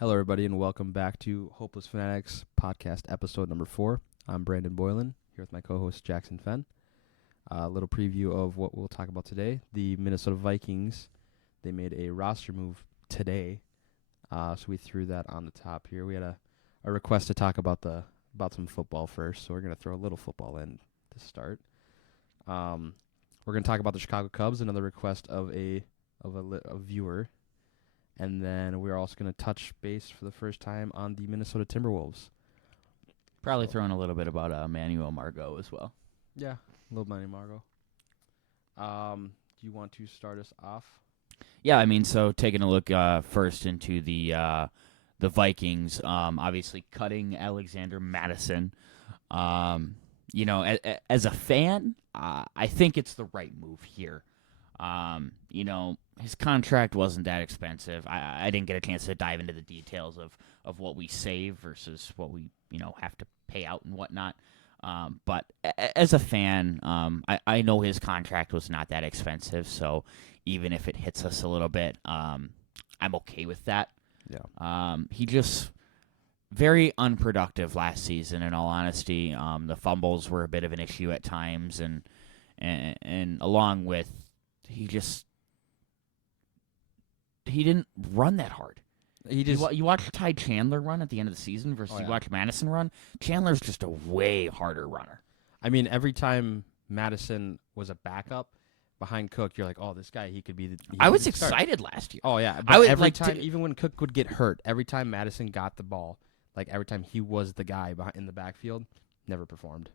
Hello, everybody, and welcome back to Hopeless Fanatics podcast episode number 4. I'm Brandon Boylan, here with my co-host Jackson Fenn. A little preview of what we'll talk about today. The Minnesota Vikings, they made a roster move today, so we threw that on the top here. We had a request to talk about some football first, so we're going to throw a little football in to start. We're going to talk about the Chicago Cubs, another request of a viewer. And then we're also going to touch base for the first time on the Minnesota Timberwolves. Probably throwing a little bit about Manuel Margot as well. Yeah, a little money, Margot. Do you want to start us off? Yeah, I mean, so taking a look first into the Vikings, obviously cutting Alexander Mattison. As a fan, I think it's the right move here. His contract wasn't that expensive. I didn't get a chance to dive into the details of what we save versus what we, have to pay out and whatnot. But as a fan, I know his contract was not that expensive, so even if it hits us a little bit, I'm okay with that. Yeah. He just very unproductive last season, in all honesty. The fumbles were a bit of an issue at times, and along with he didn't run that hard. You watch Ty Chandler run at the end of the season versus you watch Mattison run. Chandler's just a way harder runner. I mean, every time Mattison was a backup behind Cook, you're like, oh, this guy, he could be the I was excited last year. Oh, yeah. But I would every time, even when Cook would get hurt, every time Mattison got the ball, like every time he was the guy in the backfield, never performed.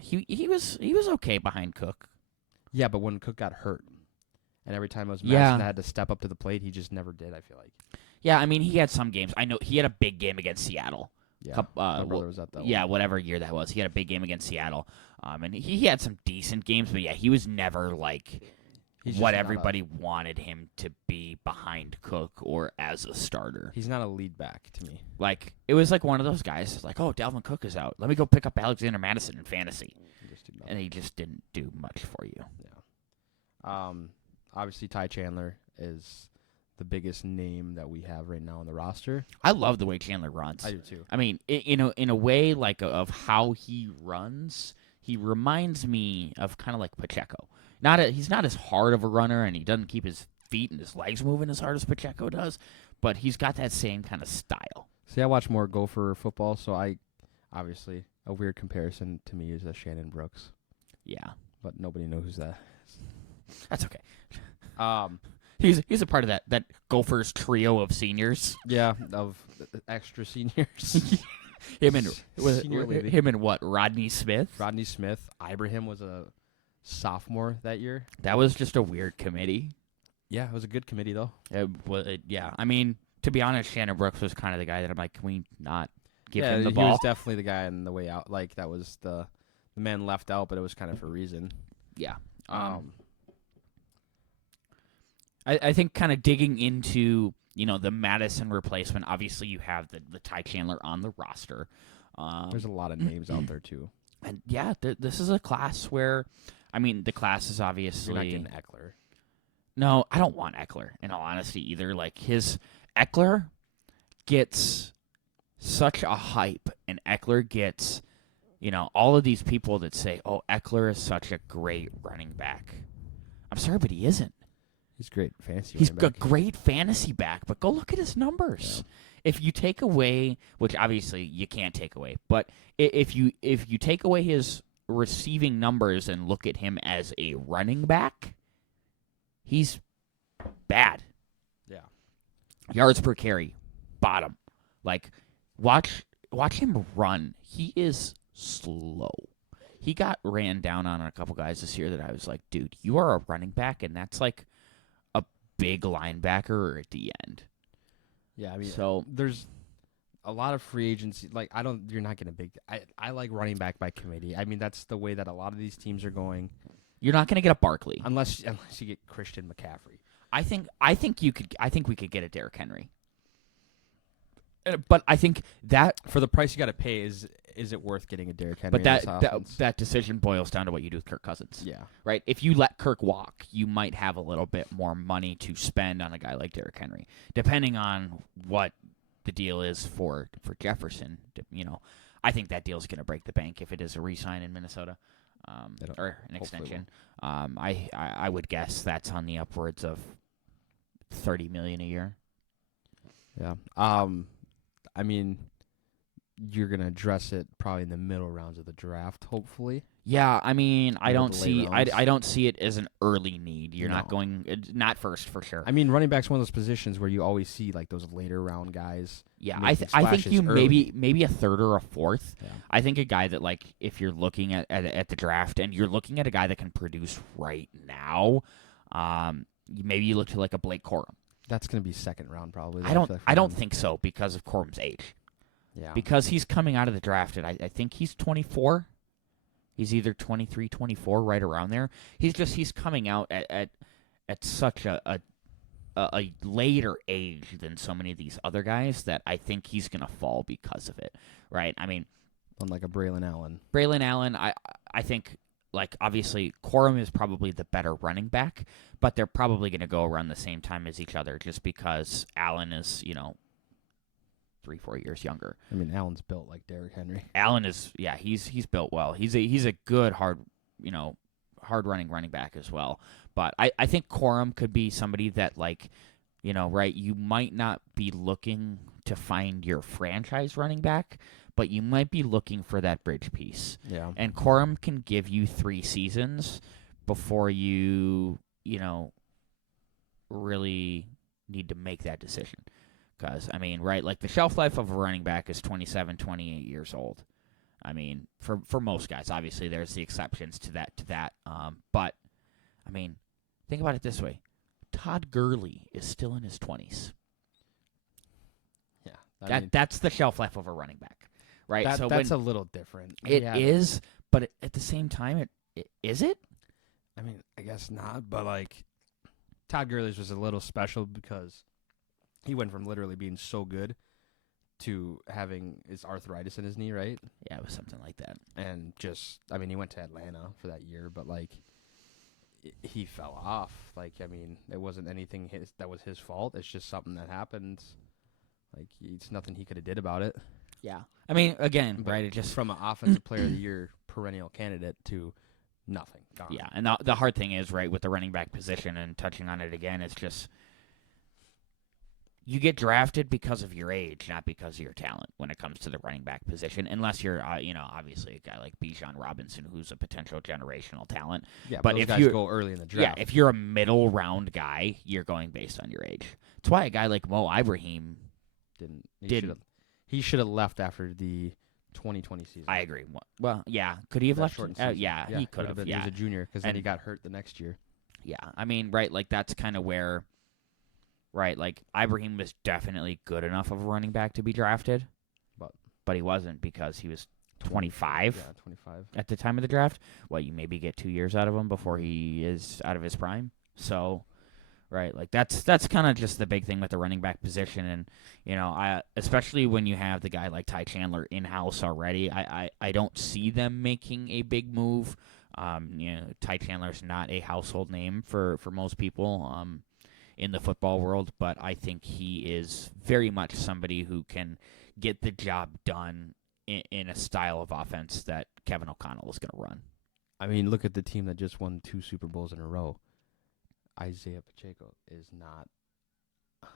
He was okay behind Cook. Yeah, but when Cook got hurt, and every time it was Mattison that had to step up to the plate, he just never did, I feel like. Yeah, I mean, he had some games. I know he had a big game against Seattle. Yeah, my brother was at that one. Whatever year that was. He had a big game against Seattle. And he had some decent games, but yeah, he was never like what everybody wanted him to be behind Cook or as a starter. He's not a lead back to me. Like, it was like one of those guys, like, oh, Dalvin Cook is out. Let me go pick up Alexander Mattison in fantasy. And he just didn't do much for you. Yeah. Obviously, Ty Chandler is the biggest name that we have right now on the roster. I love the way Chandler runs. I do too. I mean, in a way, like of how he runs, he reminds me of kind of like Pacheco. He's not as hard of a runner, and he doesn't keep his feet and his legs moving as hard as Pacheco does, but he's got that same kind of style. See, I watch more Gopher football, so obviously a weird comparison to me is Shannon Brooks. Yeah, but nobody knows who's that. That's okay. He's a part of that Gophers trio of seniors. Yeah, of extra seniors. him and what? Rodney Smith. Rodney Smith. Ibrahim was a sophomore that year. That was just a weird committee. Yeah, it was a good committee though. Yeah. I mean, to be honest, Shannon Brooks was kind of the guy that I'm like, can we not give him the ball? He was definitely the guy on the way out. Like that was the man left out, but it was kind of for a reason. Yeah. I think kind of digging into, the Mattison replacement, obviously you have the Ty Chandler on the roster. There's a lot of names out there, too. And, yeah, this is a class where, I mean, the class is obviously... You're not getting Eckler. No, I don't want Eckler, in all honesty, either. Like, Eckler gets such a hype, and Eckler gets, all of these people that say, oh, Eckler is such a great running back. I'm sorry, but he isn't. He's great fantasy. He's a great fantasy back, but go look at his numbers. Yeah. If you take away, which obviously you can't take away, but if you take away his receiving numbers and look at him as a running back, he's bad. Yeah. Yards per carry, bottom. Like watch him run. He is slow. He got ran down on a couple guys this year that I was like, dude, you are a running back, and that's like big linebacker at the end. Yeah, I mean, so there's a lot of free agency. Like, you're not getting a big. I like running back by committee. I mean, that's the way that a lot of these teams are going. You're not going to get a Barkley unless you get Christian McCaffrey. I think we could get a Derrick Henry. But I think that For the price you got to pay, is it worth getting a Derrick Henry? but in that, this that offense? that decision boils down to what you do with Kirk Cousins. Yeah. Right? If you let Kirk walk, you might have a little bit more money to spend on a guy like Derrick Henry, depending on what the deal is for Jefferson. I think that deal is going to break the bank if it is a re-sign in Minnesota, or an extension. I would guess that's on the upwards of $30 million a year. Yeah. I mean, you're gonna address it probably in the middle rounds of the draft, hopefully. Yeah, I mean, I Middle don't to late see rounds. I don't see it as an early need. You're not No. going not first for sure. I mean, running back's one of those positions where you always see like those later round guys. Yeah, making I think splashes you early. maybe a third or a fourth. Yeah. I think a guy that, like, if you're looking at the draft and you're looking at a guy that can produce right now, maybe you look to like a Blake Corum. That's gonna be second round probably. I don't think so because of Corum's age. Yeah. Because he's coming out of the draft at I think he's 24. He's either 23, 24, right around there. He's coming out at such a later age than so many of these other guys that I think he's going to fall because of it, right? I mean, unlike a Braylon Allen. Braylon Allen, I think, like, obviously Corum is probably the better running back, but they're probably going to go around the same time as each other just because Allen is, 3-4 years younger. I mean, Allen's built like Derrick Henry. Allen is, he's built well. He's a good hard running running back as well. But I think Corum could be somebody that, like, right, you might not be looking to find your franchise running back, but you might be looking for that bridge piece. Yeah. And Corum can give you 3 seasons before you really need to make that decision. Because, I mean, right, like, the shelf life of a running back is 27, 28 years old. I mean, for most guys, obviously there's the exceptions to that. But, I mean, think about it this way. Todd Gurley is still in his 20s. Yeah. That's the shelf life of a running back, right? That's a little different. It is, but at the same time, is it? I mean, I guess not, but, like, Todd Gurley's was a little special because he went from literally being so good to having his arthritis in his knee, right? Yeah, it was something like that. And just, I mean, he went to Atlanta for that year, but, like, he fell off. Like, I mean, it wasn't anything that was his fault. It's just something that happened. Like, it's nothing he could have did about it. Yeah. I mean, again, But right, it just... from an offensive player of the year perennial candidate to nothing. Gone. Yeah, and the hard thing is, right, with the running back position, and touching on it again, it's just... You get drafted because of your age, not because of your talent when it comes to the running back position, unless you're, obviously a guy like Bijan Robinson, who's a potential generational talent. Yeah, but those if guys you go early in the draft. Yeah, if you're a middle round guy, you're going based on your age. That's why a guy like Mo Ibrahim didn't. He should have left after the 2020 season. I agree. Well, yeah, could he have That left? shortened season. Yeah, he could have. been. Yeah, He was a junior because then And- he got hurt the next year. yeah. I mean, right, like, that's kind of where, right, like, Ibrahim was definitely good enough of a running back to be drafted, but he wasn't because he was 25 Yeah, 25. at the time of the draft. Well, you maybe get 2 years out of him before he is out of his prime. So, right, like, that's kind of just the big thing with the running back position. And, especially when you have the guy like Ty Chandler in-house already, I don't see them making a big move. Ty Chandler's not a household name for most people in the football world, but I think he is very much somebody who can get the job done in a style of offense that Kevin O'Connell is going to run. I mean, look at the team that just won 2 Super Bowls in a row. Isaiah Pacheco is not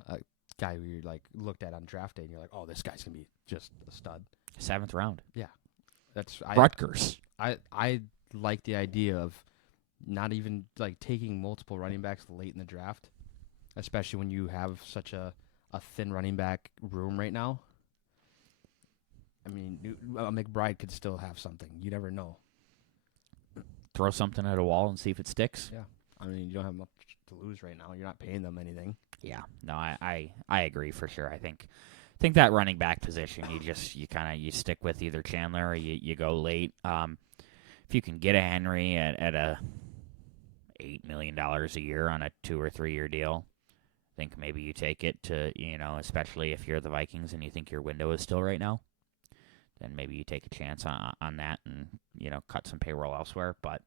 a guy who you're like looked at on draft day and you're like, oh, this guy's gonna be just a stud. 7th round. That's Rutgers. I like the idea of not even like taking multiple running backs late in the draft, especially when you have such a thin running back room right now. I mean, McBride could still have something. You never know. Throw something at a wall and see if it sticks. Yeah. I mean, you don't have much to lose right now. You're not paying them anything. Yeah, no, I agree for sure. I think that running back position, you stick with either Chandler or you go late. If you can get a Henry at a $8 million a year on a 2 or 3 year deal, think maybe you take it to, especially if you're the Vikings and you think your window is still right now, then maybe you take a chance on that and, cut some payroll elsewhere, but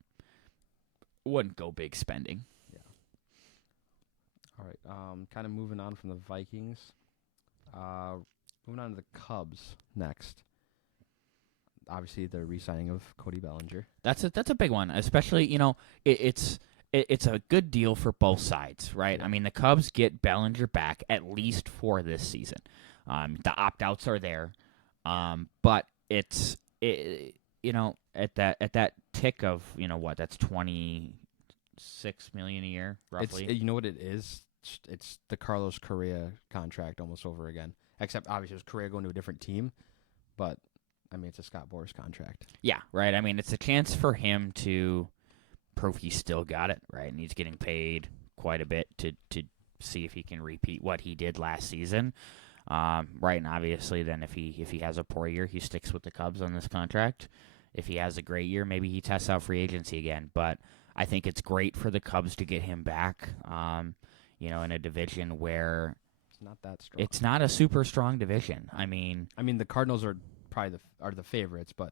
wouldn't go big spending. Yeah. All right. Kind of moving on from the Vikings. Moving on to the Cubs next. Obviously, the re-signing of Cody Bellinger. That's a big one, especially, it's a good deal for both sides, right? Yeah. I mean, the Cubs get Bellinger back at least for this season. The opt-outs are there, but at that tick of that's $26 million a year roughly. You know what it is? It's the Carlos Correa contract almost over again. Except obviously it was Correa going to a different team, but I mean it's a Scott Boras contract. Yeah, right. I mean it's a chance for him to prove he still got it, right? And he's getting paid quite a bit to see if he can repeat what he did last season. Right, and obviously then if he has a poor year, he sticks with the Cubs on this contract. If he has a great year, maybe he tests out free agency again. But I think it's great for the Cubs to get him back, in a division where it's not that strong. It's not a super strong division. I mean the Cardinals are probably the favorites, but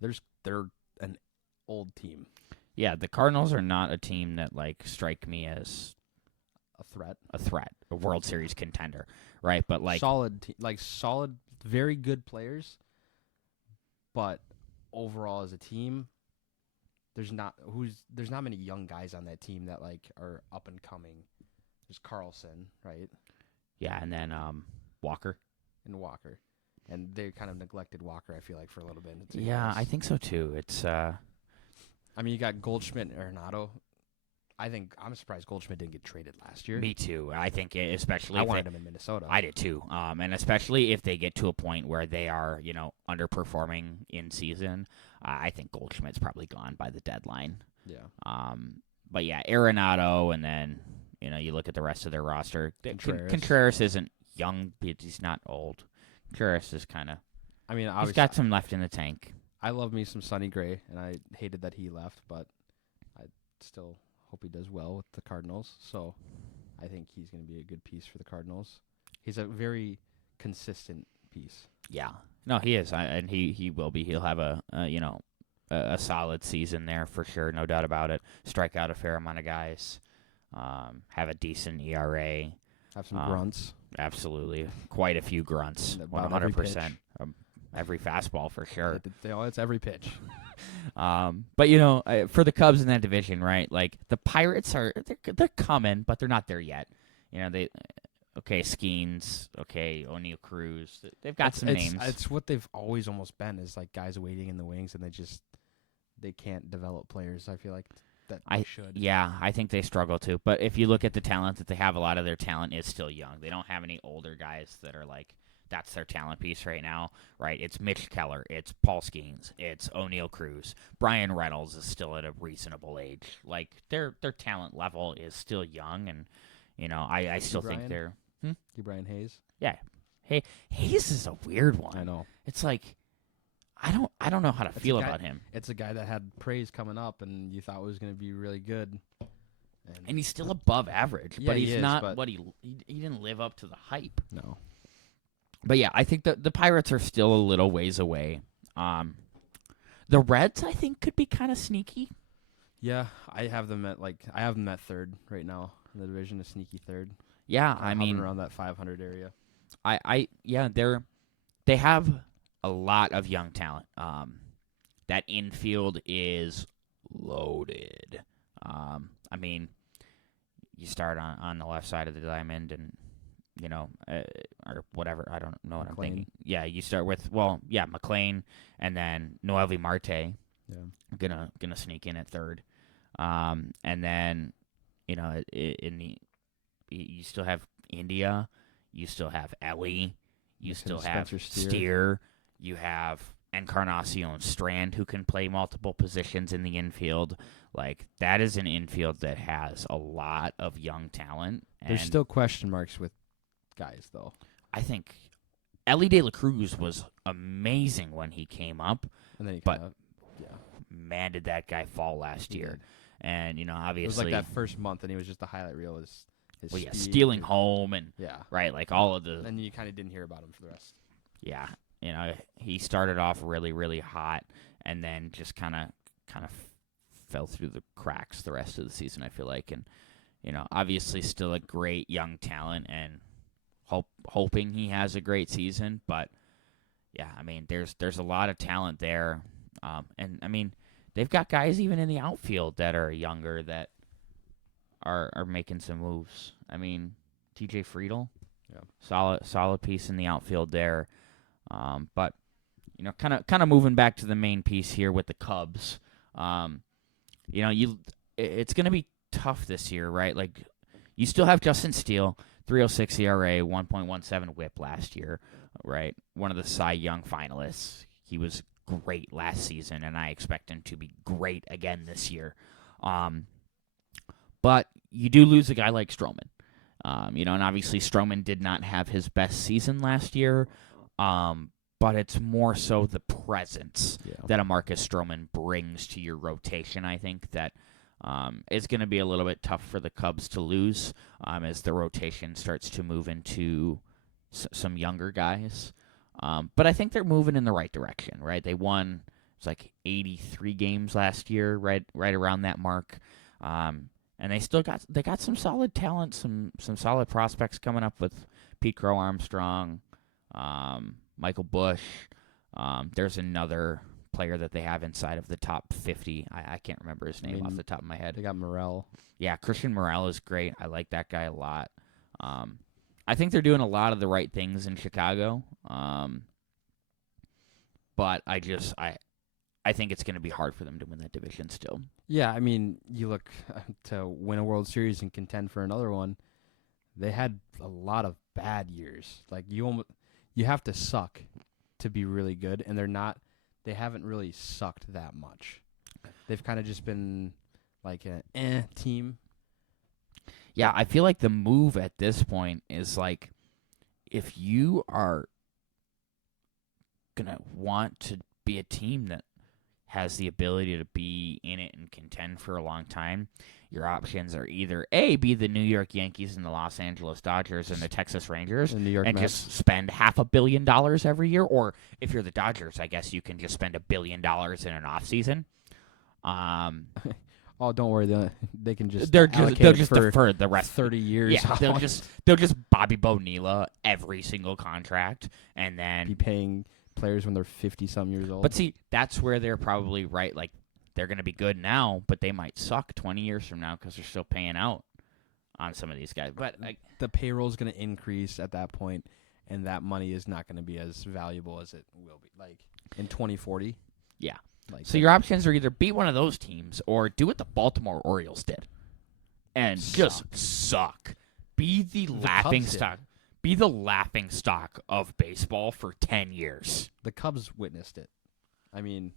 they're an old team. Yeah, the Cardinals are not a team that strike me as a threat, a World Series contender, right? But solid, very good players, but overall as a team, there's not many young guys on that team that are up and coming. There's Carlson, right? Yeah, and then Walker. And they kind of neglected Walker, I feel like, for a little bit. Yeah, I think so too. It's you got Goldschmidt and Arenado. I'm surprised Goldschmidt didn't get traded last year. Me too. I think especially I wanted him in Minnesota. I did too. And especially if they get to a point where they are, underperforming in season, I think Goldschmidt's probably gone by the deadline. Yeah. But yeah, Arenado, and then you look at the rest of their roster. Contreras isn't young, but he's not old. Contreras is kind of. He's got some left in the tank. I love me some Sonny Gray, and I hated that he left, but I still hope he does well with the Cardinals. So I think he's going to be a good piece for the Cardinals. He's a very consistent piece. Yeah. No, he is, and he will be. He'll have a solid season there for sure, no doubt about it. Strike out a fair amount of guys. Have a decent ERA. Have some grunts. Absolutely. Quite a few grunts. 100%. Every fastball for sure. It's every pitch. But for the Cubs in that division, right? The Pirates they're coming, but they're not there yet. Skeens, O'Neal Cruz. They've got some names. It's what they've always almost been is guys waiting in the wings, and they can't develop players. I feel like that they should. Yeah, I think they struggle too. But if you look at the talent that they have, a lot of their talent is still young. They don't have any older guys that are that's their talent piece right now, right? It's Mitch Keller, it's Paul Skeens, it's O'Neal Cruz. Brian Reynolds is still at a reasonable age. Their talent level is still young, and I still think they're Brian Hayes. Yeah, Hayes is a weird one. I know. It's I don't know how to feel about him. It's a guy that had praise coming up, and you thought was going to be really good. And he's still above average, yeah, but he's not what he didn't live up to the hype. No. But yeah, I think the Pirates are still a little ways away. The Reds, I think, could be kind of sneaky. Yeah, I have them at third right now in the division, a sneaky third. Yeah, around that 500 area. They have a lot of young talent. That infield is loaded. You start on the left side of the diamond and. Or whatever. I don't know what I'm thinking. Yeah, you start with McLean, and then Noelvi Marte. Yeah, gonna sneak in at third, and then you still have India, you still have Ellie, you still have Steer, you have Encarnacion Strand who can play multiple positions in the infield. That is an infield that has a lot of young talent. There's still question marks with guys, though. I think Ellie De La Cruz was amazing when he came up, and then man, did that guy fall last year. And obviously it was that first month, and he was just the highlight reel. his Well, yeah, speed, stealing home and yeah, right, like all of the and you kind of didn't hear about him for the rest. yeah, he started off really really hot and then just kind of fell through the cracks the rest of the season. I feel like, and obviously still a great young talent and hoping he has a great season, but yeah, I mean there's a lot of talent there, and I mean they've got guys even in the outfield that are younger that are making some moves. I mean TJ Friedel, Yeah. solid piece in the outfield there, but kind of moving back to the main piece here with the Cubs. It's going to be tough this year, right? Like you still have Justin Steele, 3.06 ERA, 1.17 WHIP last year, right? One of the Cy Young finalists. He was great last season, and I expect him to be great again this year. But you do lose a guy like Stroman. And obviously Stroman did not have his best season last year, but it's more so the presence that a Marcus Stroman brings to your rotation, I think, that is going to be a little bit tough for the Cubs to lose as the rotation starts to move into some younger guys. But I think they're moving in the right direction, right? They won, it's like 83 games last year, right around that mark. And they got some solid talent, some solid prospects coming up with Pete Crow Armstrong, Michael Bush. There's another player that they have inside of the top 50. I can't remember his name off the top of my head. They got Morel. Yeah, Christian Morel is great. I like that guy a lot. I think they're doing a lot of the right things in Chicago. But I think it's going to be hard for them to win that division still. Yeah, I mean, you look to win a World Series and contend for another one. They had a lot of bad years. Like you have to suck to be really good, and they haven't really sucked that much. They've kind of just been like an team. Yeah, I feel like the move at this point is like if you are going to want to be a team that has the ability to be in it and contend for a long time, your options are either A, be the New York Yankees and the Los Angeles Dodgers and the Texas Rangers and New York Mets. Just spend $500 million every year, or if you're the Dodgers, I guess you can just spend $1 billion in an offseason. Oh, don't worry, they can just they'll just defer the rest 30 years. Yeah, they'll just Bobby Bonilla every single contract and then be paying players when they're 50-some years old. But see, that's where they're probably right. Like, they're going to be good now, but they might suck 20 years from now because they're still paying out on some of these guys. But the payroll is going to increase at that point, and that money is not going to be as valuable as it will be. Like, in 2040. Yeah. So your options are either beat one of those teams or do what the Baltimore Orioles did and just suck. Be the laughing stock. Be the laughing stock of baseball for 10 years. The Cubs witnessed it. I mean,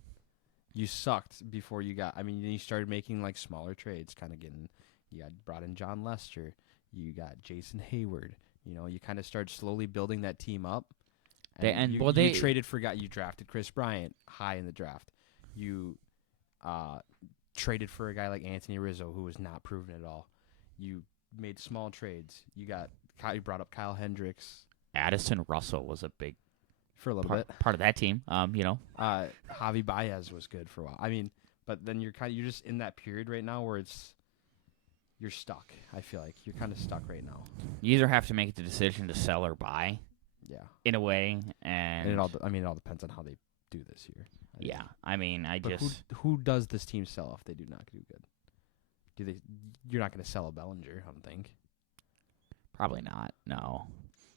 you sucked before you got. I mean, you started making like smaller trades, kind of getting. You got brought in John Lester. You got Jason Hayward. You kind of started slowly building that team up. And you traded for guy. You drafted Chris Bryant high in the draft. You traded for a guy like Anthony Rizzo, who was not proven at all. You made small trades. You brought up Kyle Hendricks. Addison Russell was a big for a little bit part of that team. Javi Baez was good for a while. I mean, but then you're just in that period right now where you're stuck. I feel like you're kind of stuck right now. You either have to make the decision to sell or buy. Yeah. In a way, and it all depends on how they do this year. Who does this team sell if they do not do good? You're not going to sell a Bellinger, I don't think. Probably not. No,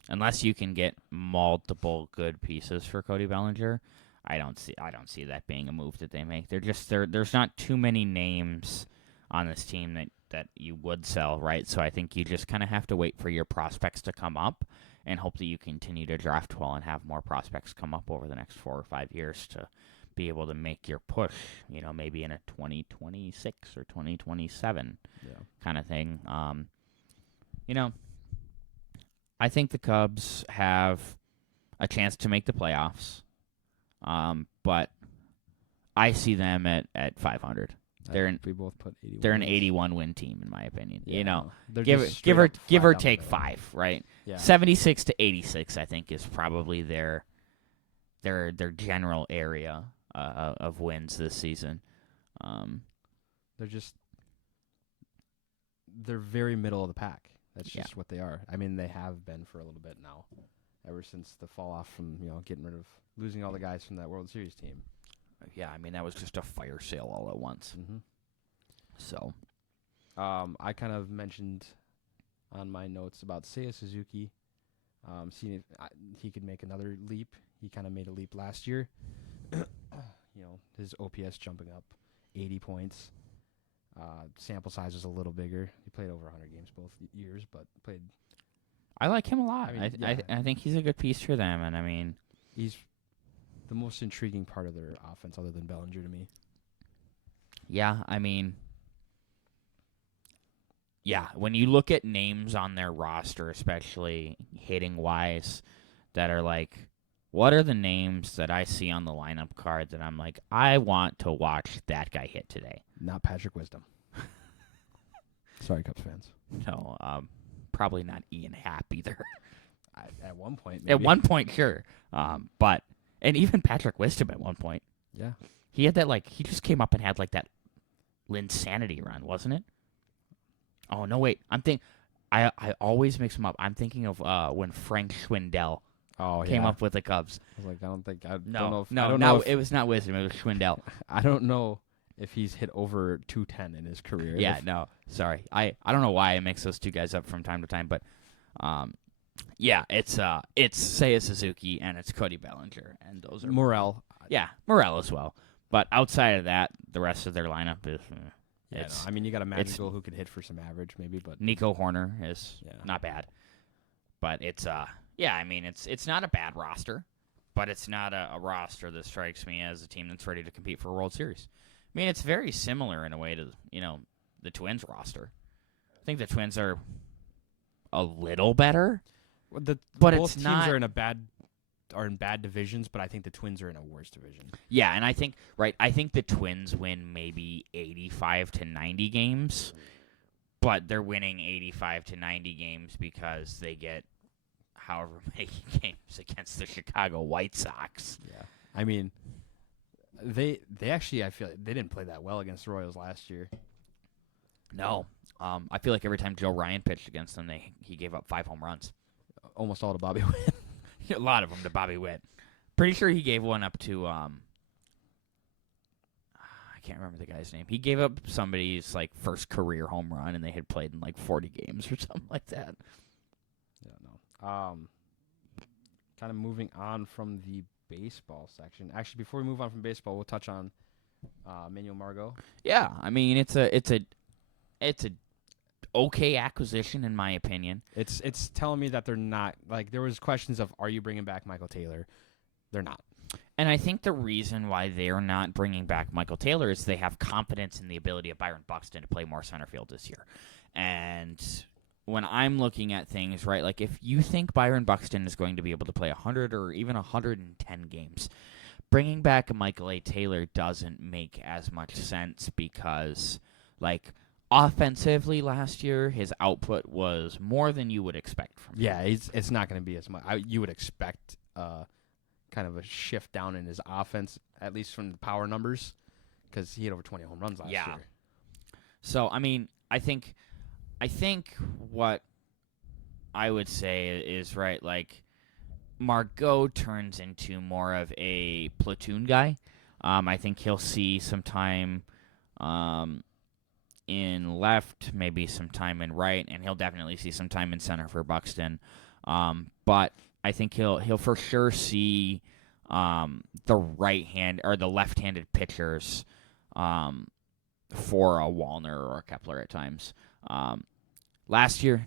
unless you can get multiple good pieces for Cody Bellinger. I don't see that being a move that they make. There's not too many names on this team that you would sell, right? So I think you just kind of have to wait for your prospects to come up and hope that you continue to draft well and have more prospects come up over the next 4 or 5 years to be able to make your push, maybe in a 2026 or 2027 kind of thing. I think the Cubs have a chance to make the playoffs, but I see them at 500. We both put 81. They're an wins. 81 win team in my opinion. Yeah, You know, they're give just or straight up flat down take the middle. 5, right? Yeah. 76 to 86, I think, is probably their general area of wins this season. They're very middle of the pack. That's Yeah. just what they are. I mean, they have been for a little bit now, ever since the fall off from losing all the guys from that World Series team. Yeah, I mean that was just a fire sale all at once. Mm-hmm. So, I kind of mentioned on my notes about Seiya Suzuki, seeing if he could make another leap. He kind of made a leap last year. His OPS jumping up 80 points. Sample size was a little bigger. He played over 100 games both years, but played. I like him a lot. I mean, I think he's a good piece for them, and I mean, he's the most intriguing part of their offense, other than Bellinger, to me. yeah, I mean, yeah, when you look at names on their roster, especially hitting wise, that are like, what are the names that I see on the lineup card that I'm like, I want to watch that guy hit today? Not Patrick Wisdom. Sorry, Cubs fans. No, probably not Ian Happ either. At one point, maybe. At one point, sure, and even Patrick Wisdom at one point. Yeah. He had that, he just came up and had, that Linsanity run, wasn't it? Oh, no, wait. I always mix them up. I'm thinking of when Frank Schwindel came up with the Cubs. I was like, I don't No, know if it was not Wisdom. It was Schwindel. I don't know if he's hit over 210 in his career. Yeah, no, sorry. I don't know why I mix those two guys up from time to time, but yeah, it's Seiya Suzuki and it's Cody Bellinger, and those are Morel. Yeah, Morel as well. But outside of that, the rest of their lineup is. I mean, you got a Magical who could hit for some average, maybe, but Nico Horner is not bad. But it's I mean, it's not a bad roster, but it's not a roster that strikes me as a team that's ready to compete for a World Series. I mean, it's very similar in a way to the Twins roster. I think the Twins are a little better, but both it's teams not. Are in bad divisions, but I think the Twins are in a worse division. Yeah, and I think the Twins win maybe 85 to 90 games, but they're winning 85 to 90 games because they get however many games against the Chicago White Sox. Yeah. I mean, they actually, I feel like they didn't play that well against the Royals last year. No. I feel like every time Joe Ryan pitched against them, he gave up 5 home runs. Almost all to Bobby Witt. A lot of them to Bobby Witt. Pretty sure he gave one up to I can't remember the guy's name. He gave up somebody's first career home run, and they had played in 40 games or something like that. Yeah, no. Kind of moving on from the baseball section. Actually, before we move on from baseball, we'll touch on Manuel Margot. Yeah, I mean it's a okay acquisition in my opinion. It's telling me that they're not there was questions of, are you bringing back Michael Taylor? They're not. And I think the reason why they're not bringing back Michael Taylor is they have confidence in the ability of Byron Buxton to play more center field this year. And when I'm looking at things, right, if you think Byron Buxton is going to be able to play 100 or even 110 games, bringing back Michael A. Taylor doesn't make as much sense because, offensively last year, his output was more than you would expect from him. Yeah, it's not going to be as much. You would expect kind of a shift down in his offense, at least from the power numbers, because he had over 20 home runs last year. So, I mean, I think what I would say is, right, Margot turns into more of a platoon guy. I think he'll see some time in left, maybe some time in right, and he'll definitely see some time in center for Buxton. But I think he'll for sure see the right hand or the left-handed pitchers for a Wallner or a Kepler at times. Last year,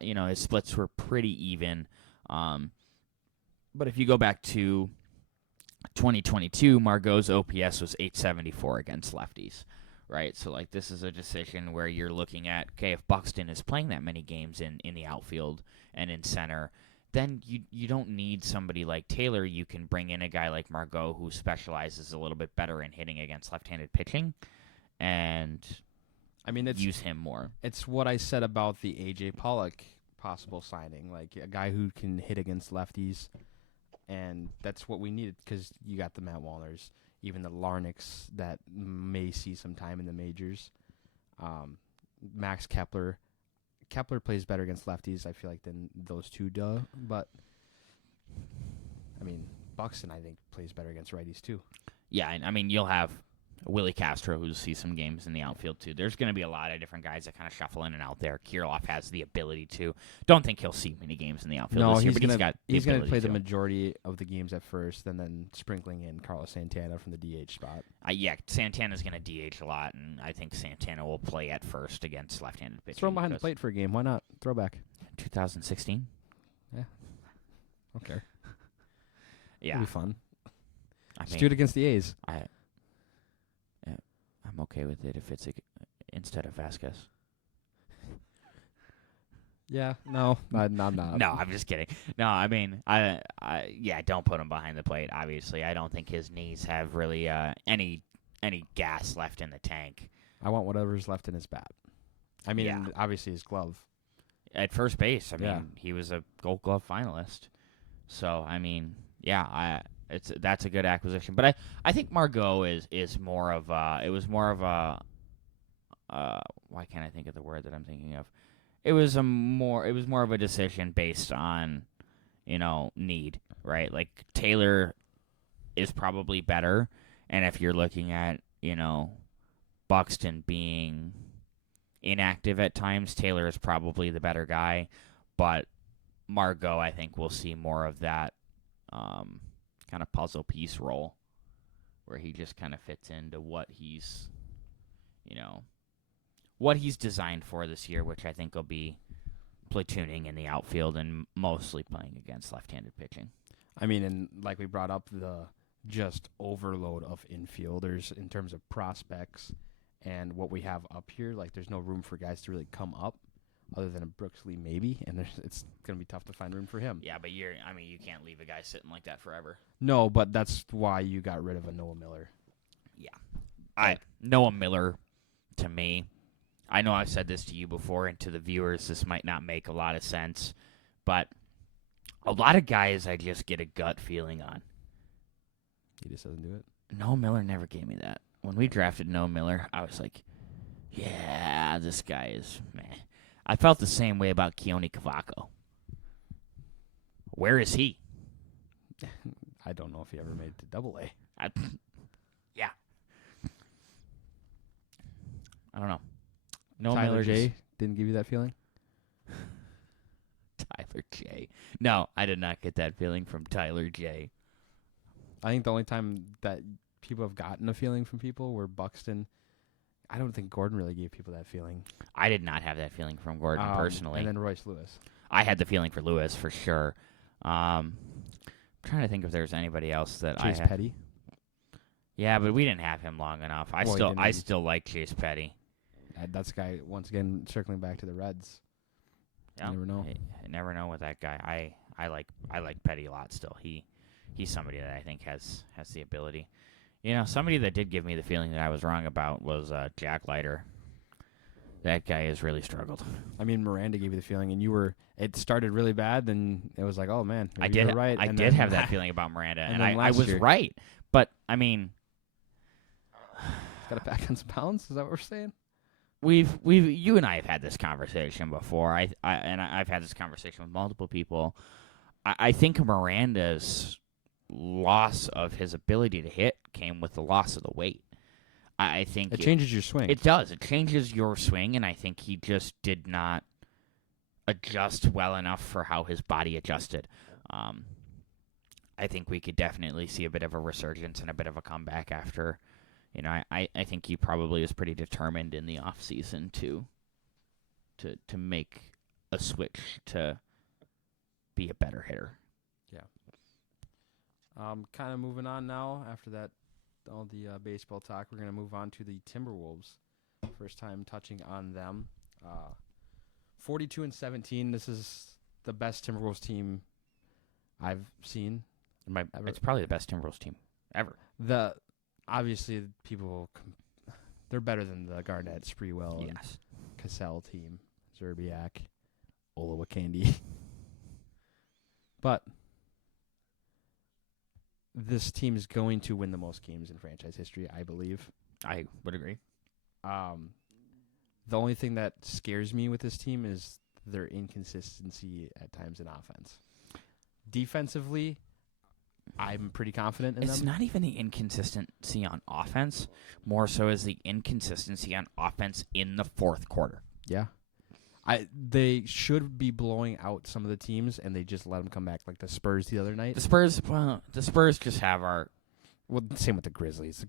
his splits were pretty even. But if you go back to 2022, Margot's OPS was 874 against lefties. Right, so this is a decision where you're looking at, okay, if Buxton is playing that many games in the outfield and in center, then you don't need somebody like Taylor. You can bring in a guy like Margot who specializes a little bit better in hitting against left-handed pitching, and I mean, use him more. it's what I said about the A.J. Pollock possible signing, like a guy who can hit against lefties, and that's what we needed because you got the Matt Wallners, even the Larnacks that may see some time in the majors. Max Kepler. Kepler plays better against lefties, I feel like, than those two do. But, I mean, Buxton, I think, plays better against righties, too. Yeah, I mean, you'll have Willie Castro, who sees some games in the outfield, too. There's going to be a lot of different guys that kind of shuffle in and out there. Kirilloff has the ability to. Don't think he'll see many games in the outfield this year, but he's going to play the majority of the games at first, and then sprinkling in Carlos Santana from the DH spot. Yeah, Santana's going to DH a lot, and I think Santana will play at first against left-handed pitching. Throw him behind the plate for a game. Why not? Throwback. 2016? Yeah. Okay. Yeah. It'll be fun. I mean, do it against the A's. I'm okay with it if it's instead of Vasquez. Yeah, no, I'm not. No, I'm just kidding. No, I mean, yeah, don't put him behind the plate. Obviously, I don't think his knees have really any gas left in the tank. I want whatever's left in his bat. I mean, obviously his glove. At first base, I mean, he was a Gold Glove finalist. So, I mean, yeah, that's a good acquisition. But I think Margot is more of it was more of a why can't I think of the word that I'm thinking of? It was more of a decision based on, need, right? Like Taylor is probably better, and if you're looking at, Buxton being inactive at times, Taylor is probably the better guy, but Margot, I think, will see more of that kind of puzzle piece role where he just kind of fits into what he's designed for this year, which I think will be platooning in the outfield and mostly playing against left-handed pitching. I mean, and like we brought up, the just overload of infielders in terms of prospects and what we have up here. Like, there's no room for guys to really come up other than a Brooks Lee maybe, and it's going to be tough to find room for him. Yeah, but you can't leave a guy sitting like that forever. No, but that's why you got rid of a Noah Miller. Yeah. Noah Miller, to me, I know I've said this to you before, and to the viewers, this might not make a lot of sense, but a lot of guys I just get a gut feeling on. He just doesn't do it? Noah Miller never gave me that. When we drafted Noah Miller, I was like, yeah, this guy is meh. I felt the same way about Keone Cavaco. Where is he? I don't know if he ever made it to Double-A. Yeah. I don't know. Noah Tyler Miller J didn't give you that feeling? Tyler J. No, I did not get that feeling from Tyler J. I think the only time that people have gotten a feeling from people were Buxton. I don't think Gordon really gave people that feeling. I did not have that feeling from Gordon personally. And then Royce Lewis. I had the feeling for Lewis for sure. I'm trying to think if there's anybody else that Chase Petty. Yeah, but we didn't have him long enough. I still like Chase Petty. That's a guy, once again, circling back to the Reds. Yeah, you never know. I never know with that guy. I like Petty a lot still. He's somebody that I think has the ability. Somebody that did give me the feeling that I was wrong about was Jack Leiter. That guy has really struggled. I mean, Miranda gave you the feeling, and it started really bad, then it was like, oh, man, I did right. I did have that feeling about Miranda, and I was year. right. But, I mean... Got to pack on some pounds? Is that what we're saying? You and I have had this conversation before. I've had this conversation with multiple people. I think Miranda's loss of his ability to hit came with the loss of the weight. I think it changes your swing. It does. It changes your swing, and I think he just did not adjust well enough for how his body adjusted. I think we could definitely see a bit of a resurgence and a bit of a comeback after. I think he probably was pretty determined in the off season to make a switch to be a better hitter. Yeah. Kind of moving on now after that, all the baseball talk. We're going to move on to the Timberwolves. First time touching on them. 42-17. This is the best Timberwolves team I've seen. It's probably the best Timberwolves team ever. Obviously, people they're better than the Garnett, Sprewell, and Yes. Cassell team. Zerbiak, Olowokandi. But this team is going to win the most games in franchise history, I believe. I would agree. The only thing that scares me with this team is their inconsistency at times in offense. Defensively, I'm pretty confident in It's them. not even the inconsistency on offense, more so as the inconsistency on offense in the fourth quarter. Yeah. They should be blowing out some of the teams, and they just let them come back, like the Spurs the other night. The Spurs just have our. Well, same with the Grizzlies.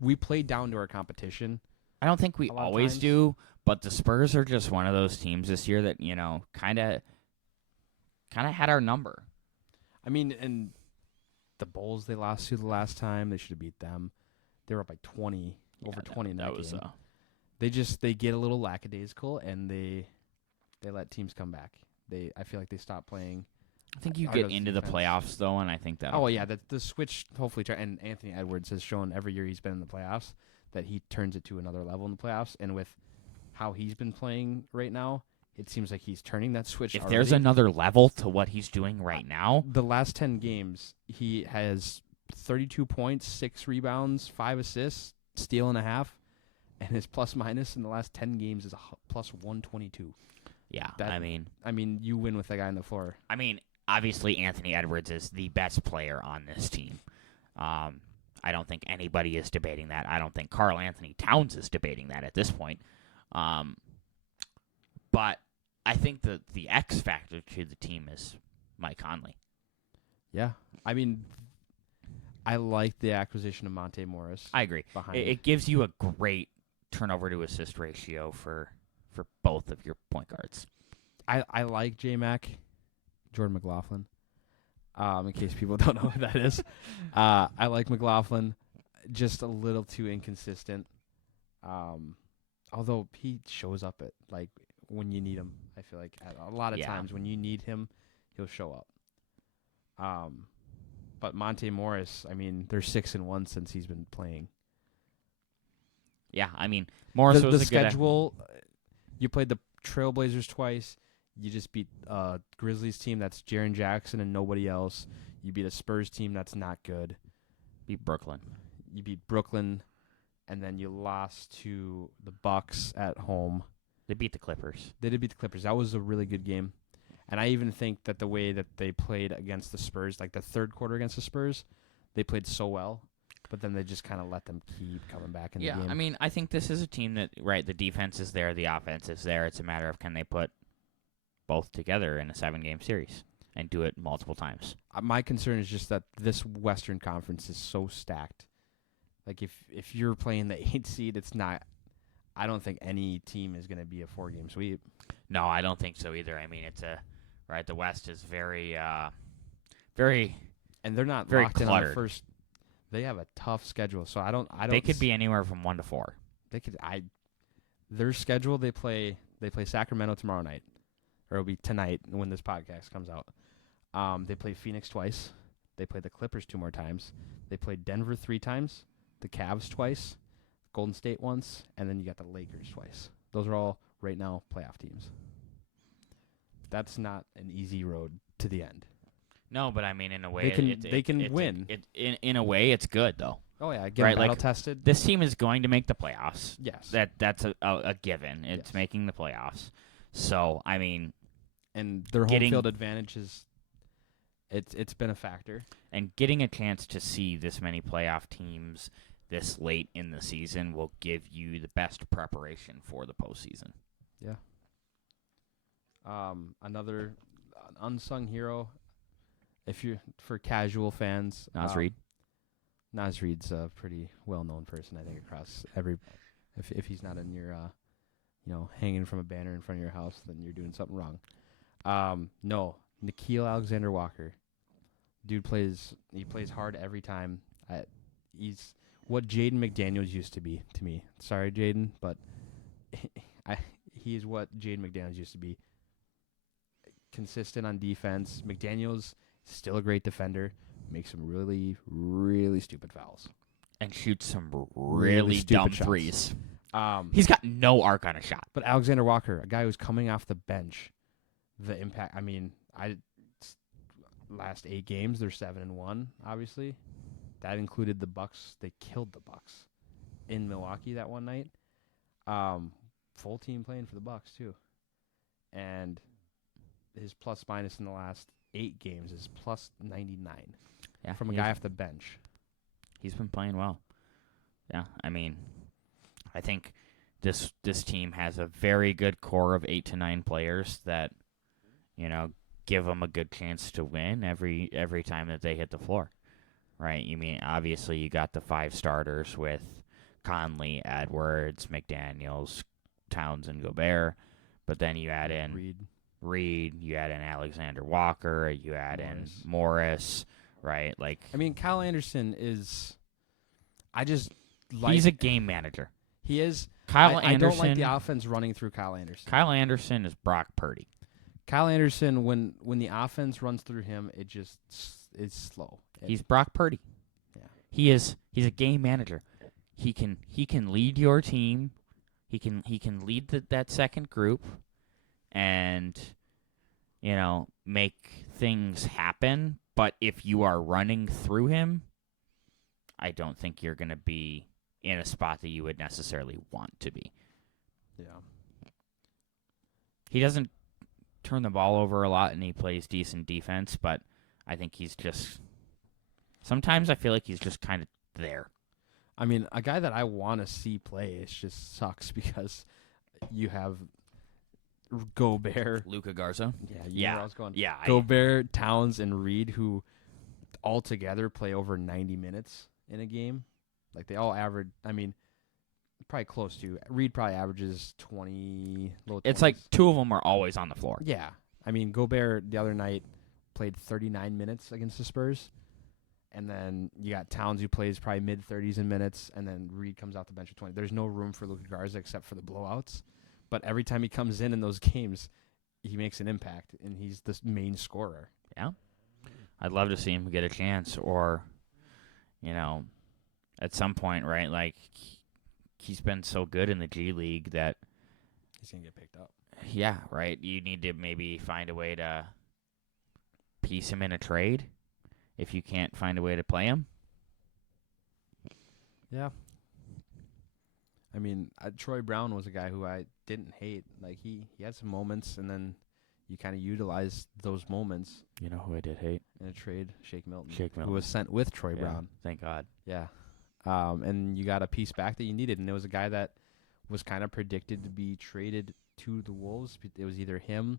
We played down to our competition. I don't think we a lot of always times. do, but the Spurs are just one of those teams this year that kind of had our number. I mean, and the Bulls they lost to the last time, they should have beat them. They were up by 20, over 20 in that game. They get a little lackadaisical, and they let teams come back. I feel like they stopped playing. I think you get Argo's into the defense. playoffs though, and I think that. Oh yeah, the switch hopefully. And Anthony Edwards has shown every year he's been in the playoffs that he turns it to another level in the playoffs. And with how he's been playing right now, it seems like he's turning that switch. If there's another level to what he's doing right now, the last 10 games he has 32 points, 6 rebounds, 5 assists, steal and a half, and his plus minus in the last 10 games is a plus 122. yeah. I mean, you win with that guy on the floor. I mean, obviously Anthony Edwards is the best player on this team. I don't think anybody is debating that. I don't think Karl Anthony Towns is debating that at this point. But I think the X factor to the team is Mike Conley. Yeah, I mean, I like the acquisition of Monte Morris. I agree. Behind It gives you a great turnover to assist ratio for both of your point guards. I like J-Mac, Jordan McLaughlin. In case people don't know who that is. I like McLaughlin, just a little too inconsistent. Although he shows up at like when you need him. I feel like a lot of times when you need him, he'll show up. But Monte Morris, I mean, they're 6-1 since he's been playing. Yeah, I mean, Morris The was a schedule, you played the Trailblazers twice. You just beat Grizzlies team that's Jaren Jackson and nobody else. You beat a Spurs team that's not good. beat Brooklyn. You beat Brooklyn, and then you lost to the Bucks at home. They beat the Clippers. They did beat the Clippers. That was a really good game. And I even think that the way that they played against the Spurs, like the third quarter against the Spurs, they played so well. But then they just kind of let them keep coming back in the game. Yeah, I mean, I think this is a team that, right, the defense is there, the offense is there. It's a matter of can they put both together in a 7-game series and do it multiple times. My concern is just that this Western Conference is so stacked. Like, if you're playing the 8th seed, it's not – I don't think any team is going to be a 4-game sweep. No, I don't think so either. I mean, it's right, the West is very, very – And they're not very locked in on the cluttered. first – they have a tough schedule, so I don't they could be anywhere from 1 to 4. They could their schedule, they play Sacramento tomorrow night. Or it'll be tonight when this podcast comes out. They play Phoenix twice. They play the Clippers 2 more times. They played Denver 3 times, the Cavs twice, Golden State once, and then you got the Lakers twice. Those are all right now playoff teams. That's not an easy road to the end. No, but I mean, in a way, They can win. In a way, it's good though. Oh yeah, get Right, battle tested. This team is going to make the playoffs. Yes. That's a given. It's Yes. making the playoffs. So I mean, And their home field advantage is it's been a factor. and getting a chance to see this many playoff teams this late in the season will give you the best preparation for the postseason. Yeah. Another unsung hero, if you're for casual fans, Naz Reid. Naz Reid's a pretty well-known person, I think, across every. If he's not in your, hanging from a banner in front of your house, then you're doing something wrong. No, Nickeil Alexander-Walker. Dude plays hard every time. He's what Jaden McDaniels used to be to me. Sorry, Jaden, but he's what Jaden McDaniels used to be. Consistent on defense. McDaniels still a great defender. Makes some really, really stupid fouls. And shoots some Really really stupid dumb shots. threes. He's got no arc on a shot. But Alexander Walker, a guy who's coming off the bench, the impact. I mean, last 8 games they're 7-1. Obviously, that included the Bucks. They killed the Bucks in Milwaukee that one night. Full team playing for the Bucks too, and his plus minus in the last 8 games is plus 99. Yeah, from a guy off the bench. He's been playing well. Yeah, I mean, I think this team has a very good core of 8 to 9 players that, give them a good chance to win every time that they hit the floor, right? You mean, obviously you got the 5 starters with Conley, Edwards, McDaniels, Towns, and Gobert, but then you add in Reed, you add in Alexander Walker, you add in Morris, right? Like, I mean, Kyle Anderson is. He's a game manager. He is. Kyle I Anderson. don't like the offense running through Kyle Anderson. Kyle Anderson is Brock Purdy. Kyle Anderson, when the offense runs through him, it's slow. He's Brock Purdy. Yeah. He's a game manager. He can lead your team. He can lead that second group, and make things happen. But if you are running through him, I don't think you're going to be in a spot that you would necessarily want to be. Yeah. He doesn't turn the ball over a lot, and he plays decent defense, but I think he's just... Sometimes I feel like he's just kind of there. I mean, a guy that I want to see play, it just sucks because you have Gobert. Luka Garza? Yeah. Know where I was going. Yeah. Gobert, Towns, and Reed, who all together play over 90 minutes in a game. Like, they all average, I mean, probably close to. Reed probably averages 20, low 20s. It's like 2 of them are always on the floor. Yeah. I mean, Gobert the other night played 39 minutes against the Spurs. And then you got Towns, who plays probably mid-30s in minutes, and then Reed comes off the bench with 20. There's no room for Luka Garza except for the blowouts. But every time he comes in those games, he makes an impact, and he's the main scorer. Yeah. I'd love to see him get a chance, or, at some point, right? Like, he's been so good in the G League that he's going to get picked up. Yeah, right. You need to maybe find a way to piece him in a trade if you can't find a way to play him. Yeah. I mean, Troy Brown was a guy who I didn't hate. Like, he had some moments, and then you kind of utilized those moments. You know who I did hate? In a trade, Shake Milton. Who was sent with Troy Brown. Thank God. Yeah. And you got a piece back that you needed, and it was a guy that was kind of predicted to be traded to the Wolves. It was either him,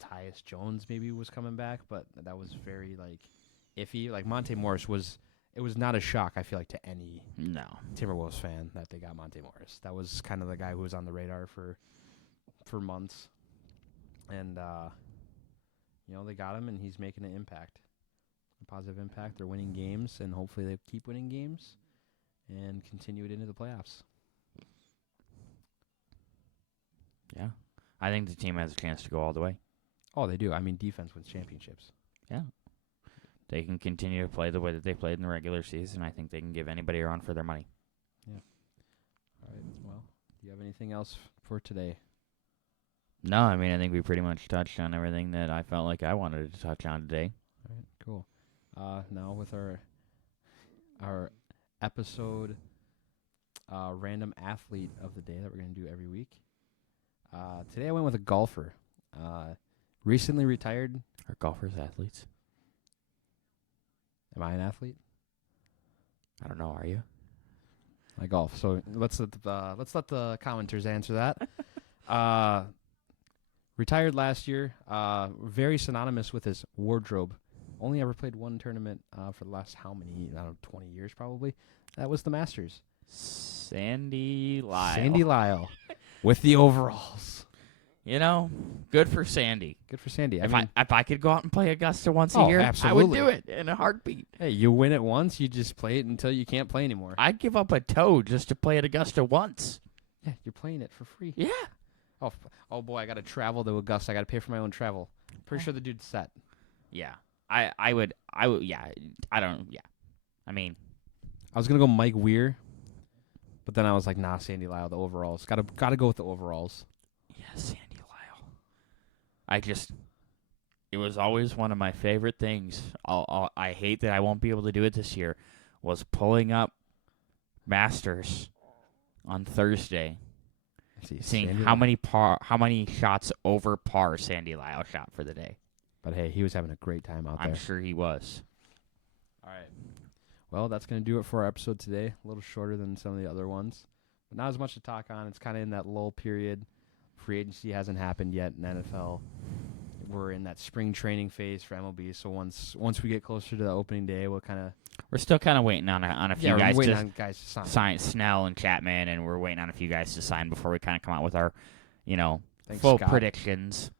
Tyus Jones maybe was coming back, but that was very, iffy. Like, Monte Morris it was not a shock, I feel like, to any Timberwolves fan that they got Monte Morris. That was kind of the guy who was on the radar for months. And, they got him, and he's making an impact, a positive impact. They're winning games, and hopefully they keep winning games and continue it into the playoffs. Yeah. I think the team has a chance to go all the way. Oh, they do. I mean, defense wins championships. Yeah. They can continue to play the way that they played in the regular season. I think they can give anybody a run for their money. Yeah. All right. Well, do you have anything else for today? No, I mean, I think we pretty much touched on everything that I felt like I wanted to touch on today. All right. Cool. Now with our episode random athlete of the day that we're going to do every week. Today I went with a golfer. Recently retired. Are golfers athletes? Am I an athlete? I don't know. Are you? I golf. So let's let the commenters answer that. Retired last year. Very synonymous with his wardrobe. Only ever played one tournament for the last 20 years probably. That was the Masters. Sandy Lyle. Sandy Lyle with the overalls. Good for Sandy. Good for Sandy. If I could go out and play Augusta once a year, absolutely. I would do it in a heartbeat. Hey, you win it once, you just play it until you can't play anymore. I'd give up a toe just to play at Augusta once. Yeah, you're playing it for free. Yeah. Oh boy, I got to travel to Augusta. I got to pay for my own travel. Pretty sure the dude's set. Yeah. I would. Yeah. I don't. Yeah. I mean, I was gonna go Mike Weir, But then I was like, nah, Sandy Lyle, the overalls. Gotta go with the overalls. Yeah, Sandy Lyle. It was always one of my favorite things. I hate that I won't be able to do it this year. Was pulling up Masters on Thursday, seeing how many shots over par Sandy Lyle shot for the day. But hey, he was having a great time out there. I'm sure he was. All right. Well, that's going to do it for our episode today. A little shorter than some of the other ones. But not as much to talk on. It's kind of in that lull period. Free agency hasn't happened yet in NFL. We're in that spring training phase for MLB. So once we get closer to the opening day, We're still kind of waiting on a few guys to sign Snell and Chapman, and we're waiting on a few guys to sign before we kind of come out with our, Thanks, full Scott. predictions.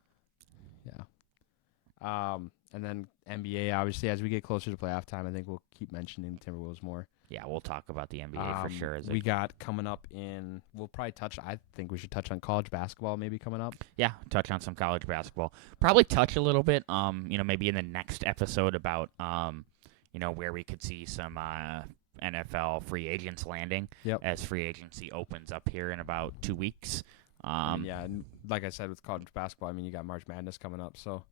Yeah. And then NBA, obviously, as we get closer to playoff time, I think we'll keep mentioning the Timberwolves more. Yeah, we'll talk about the NBA for sure. We got coming up we'll probably I think we should touch on college basketball maybe coming up. Yeah, touch on some college basketball. Probably touch a little bit, maybe in the next episode about, where we could see some NFL free agents landing as free agency opens up here in about 2 weeks. And like I said, with college basketball, you got March Madness coming up, so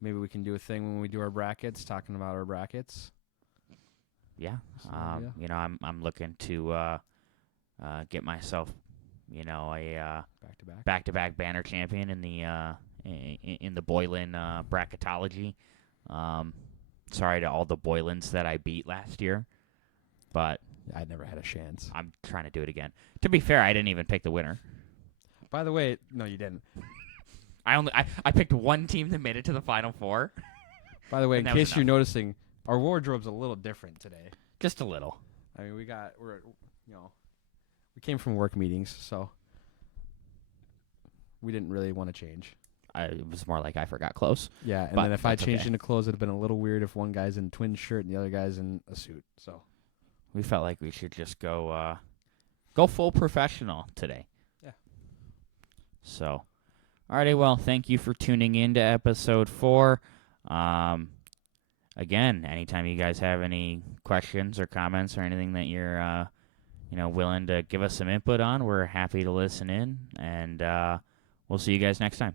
maybe we can do a thing when we do our brackets, talking about our brackets. Yeah. I'm looking to get myself, a back-to-back banner champion in the Boylan bracketology. Sorry to all the Boylans that I beat last year, but I never had a chance. I'm trying to do it again. To be fair, I didn't even pick the winner. By the way, no, you didn't. I picked one team that made it to the Final Four. By the way, in case you're noticing, our wardrobe's a little different today. Just a little. I mean, we came from work meetings, so we didn't really want to change. It was more like I forgot clothes. Yeah, and then if I changed into clothes, it'd have been a little weird if one guy's in a twin shirt and the other guy's in a suit. So we felt like we should just go full professional today. Yeah. So, alrighty, well, thank you for tuning in to episode 4. Again, anytime you guys have any questions or comments or anything that you're willing to give us some input on, we're happy to listen in, and we'll see you guys next time.